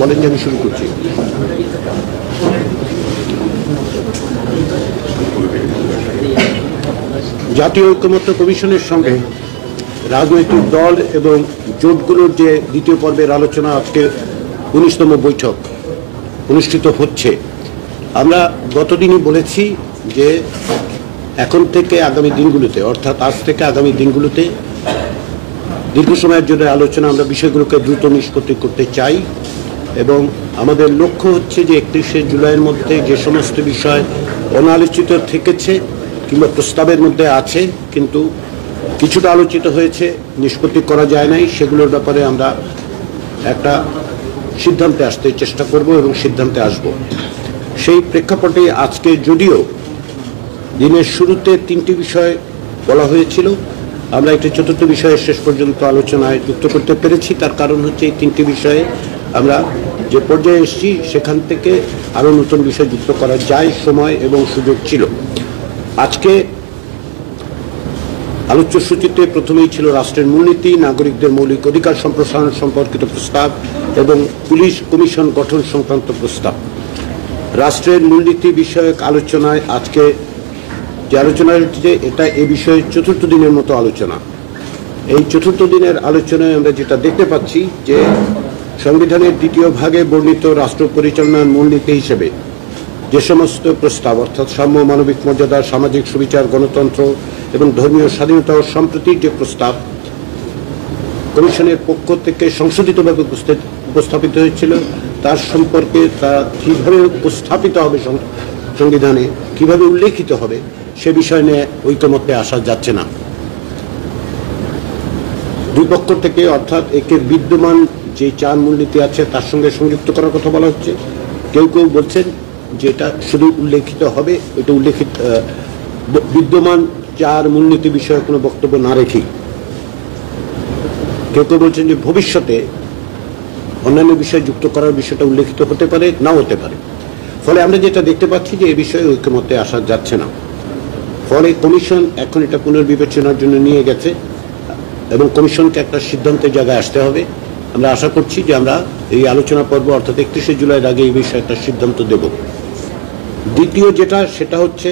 বলেন যে আমি শুরু করছি। জাতীয় ঐকমত্য কমিশনের সঙ্গে রাজনৈতিক দল এবং জোটগুলোর যে দ্বিতীয় পর্বের আলোচনা আজকে 19তম বৈঠক অনুষ্ঠিত হচ্ছে। আমরা গতদিনই বলেছি যে এখন থেকে আগামী দিনগুলোতে, অর্থাৎ আজ থেকে আগামী দিনগুলোতে দীর্ঘ সময়ের জন্য আলোচনা আমরা বিষয়গুলোকে দ্রুত নিষ্পত্তি করতে চাই এবং আমাদের লক্ষ্য হচ্ছে যে 31শে জুলাইয়ের মধ্যে যে সমস্ত বিষয় অনালোচিত থেকেছে কিংবা প্রস্তাবের মধ্যে আছে কিন্তু কিছুটা আলোচিত হয়েছে, নিষ্পত্তি করা যায় নাই, সেগুলোর ব্যাপারে আমরা একটা সিদ্ধান্তে আসতে চেষ্টা করব এবং সিদ্ধান্তে আসব। সেই প্রেক্ষাপটে আজকে যদিও দিনের শুরুতে 3টি বিষয় বলা হয়েছিল, আমরা একটি 4র্থ বিষয়ে শেষ পর্যন্ত আলোচনায় যুক্ত করতে পেরেছি। তার কারণ হচ্ছে এই 3টি বিষয়ে আমরা যে পর্যায়ে এসেছি সেখান থেকে আরও নতুন বিষয় যুক্ত করা যায়, সময় এবং সুযোগ ছিল। আজকে আলোচ্য সূচিতে প্রথমেই ছিল রাষ্ট্রের মূলনীতি, নাগরিকদের মৌলিক অধিকার সম্প্রসারণ সম্পর্কিত প্রস্তাব এবং পুলিশ কমিশন গঠন সংক্রান্ত প্রস্তাব। রাষ্ট্রের মূলনীতি বিষয়ক আলোচনায় আজকে যে আলোচনা হচ্ছে এটা এ বিষয়ে 4র্থ দিনের মতো আলোচনা। এই 4র্থ দিনের আলোচনায় আমরা যেটা দেখতে পাচ্ছি যে সংবিধানের 2য় ভাগে বর্ণিত রাষ্ট্র পরিচালনার মূলনীতি হিসেবে যে সমস্ত প্রস্তাব অর্থাৎ সাম্য, মানবিক মর্যাদা, সামাজিক সুবিচার, গণতন্ত্র এবং ধর্মীয় স্বাধীনতা ও সম্প্রীতির যে প্রস্তাব কমিশনের পক্ষ থেকে সংশোধিতভাবে উপস্থাপিত হয়েছিল তার সম্পর্কে তা কীভাবে উপস্থাপিত হবে সংবিধানে, কিভাবে উল্লেখিত হবে সে বিষয় নিয়ে ঐকমত্যে আসা যাচ্ছে না। দুই পক্ষ থেকে অর্থাৎ একে বিদ্যমান যে 4 মূলনীতি আছে তার সঙ্গে সংযুক্ত করার কথা বলা হচ্ছে। কেউ কেউ বলছেন যে এটা শুধু উল্লেখিত হবে, এটা উল্লেখিত বিদ্যমান 4 মূলনীতি বিষয়ে কোনো বক্তব্য না রেখেই। কেউ কেউ বলছেন যে ভবিষ্যতে অন্যান্য বিষয় যুক্ত করার বিষয়টা উল্লেখিত হতে পারে, নাও হতে পারে। ফলে আমরা যেটা দেখতে পাচ্ছি যে এই বিষয়ে ঐকমত্যে আসা যাচ্ছে না। ফলে কমিশন এখন এটা পুনর্বিবেচনার জন্য নিয়ে গেছে এবং কমিশনকে একটা সিদ্ধান্তের জায়গায় আসতে হবে। আমরা আশা করছি যে আমরা এই আলোচনা পর্ব অর্থাৎ 31শে জুলাইয়ের আগে এই বিষয়ে একটা সিদ্ধান্ত দেব। দ্বিতীয় যেটা সেটা হচ্ছে